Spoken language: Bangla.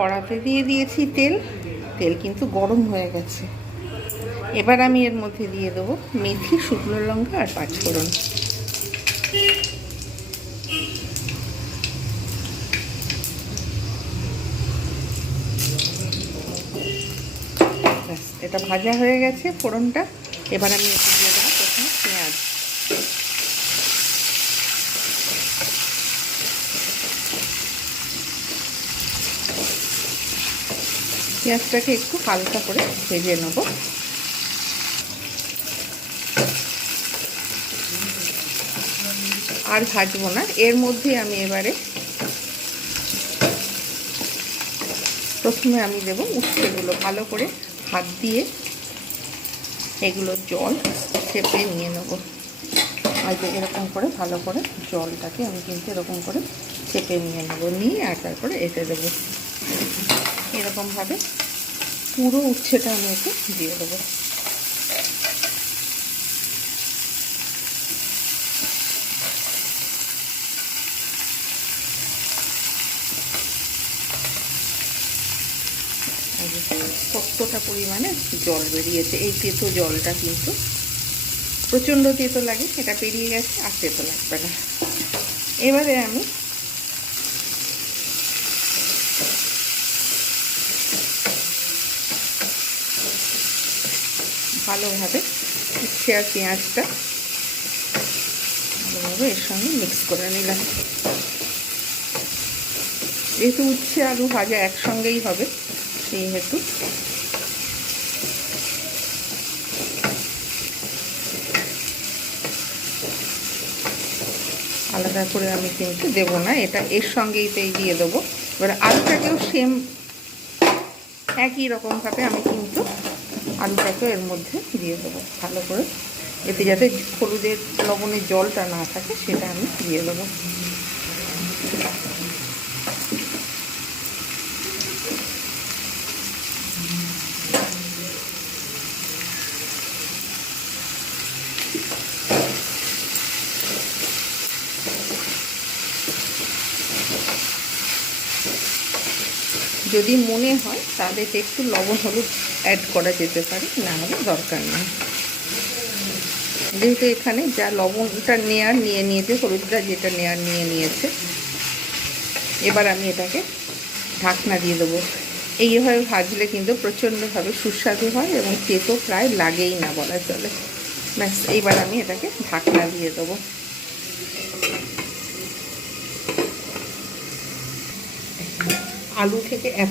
কড়াতে দিয়ে দিয়েছি তেল, তেল কিন্তু গরম হয়ে গেছে। এবার আমি এর মধ্যে দিয়ে দেবো মেথি, শুকনো লঙ্কা আর পাঁচফোড়ন। এটা ভাজা হয়ে গেছে ফোড়নটা। এবার আমি এতে দিয়ে দেবো প্রথমে পেঁয়াজ। পেঁয়াজটাকে একটু হালকা করে ভেজে নেব। আর ভাজবো না, এর মধ্যে আমি এবারে প্রথমে আমি দেবো উচ্ছেগুলো। ভালো করে হাত দিয়ে এগুলো জল চেপে নিয়ে নেবো। আর এরকম করে ভালো করে জলটাকে আমি কিন্তু এরকম করে চেপে নিয়ে নেবো, নিয়ে আর তারপরে এতে দেবো। এরকমভাবে পুরো উচ্ছেটা আমি এতে দিয়ে দেবো। কতটা পরিমাণে জল বেরিয়েছে। এই তেতো জলটা কিন্তু প্রচণ্ড তেতো লাগে, এটা পেরিয়ে গেছে, আর তেতো লাগবে না। এবারে আমি ভালোভাবে উচ্ছে আর পেঁয়াজটা ভালোভাবে এর সঙ্গে মিক্স করে নিলাম। যেহেতু উচ্ছে আলু ভাজা একসঙ্গেই হবে, সেহেতু আলাদা করে আমি কিন্তু দেবো না, এটা এর সঙ্গেই দিয়ে দেবো। এবার আলুটাকেও সেম একই রকমভাবে আমি কিন্তু আলুটাকেও এর মধ্যে দিয়ে দেবো ভালো করে। এতে যাতে হলুদের লবণের জলটা না থাকে সেটা আমি দিয়ে দেবো। যদি মনে হয় তাহলে একটু লবণ হলুদ অ্যাড করা যেতে পারে, না হলে দরকার নেই। যেহেতু এখানে যা লবণটা নেয়ার নিয়ে নিয়েছে, হলুদটা যেটা নেয়ার নিয়ে নিয়েছে, এবার আমি এটাকে ঢাকনা দিয়ে দেবো। এইভাবে ভাজলে কিন্তু প্রচণ্ডভাবে সুস্বাদু হয় এবং তেতো প্রায় লাগেই না বলা চলে। ব্যাস, এইবার আমি এটাকে ঢাকনা দিয়ে দেবো। আলু থেকে এত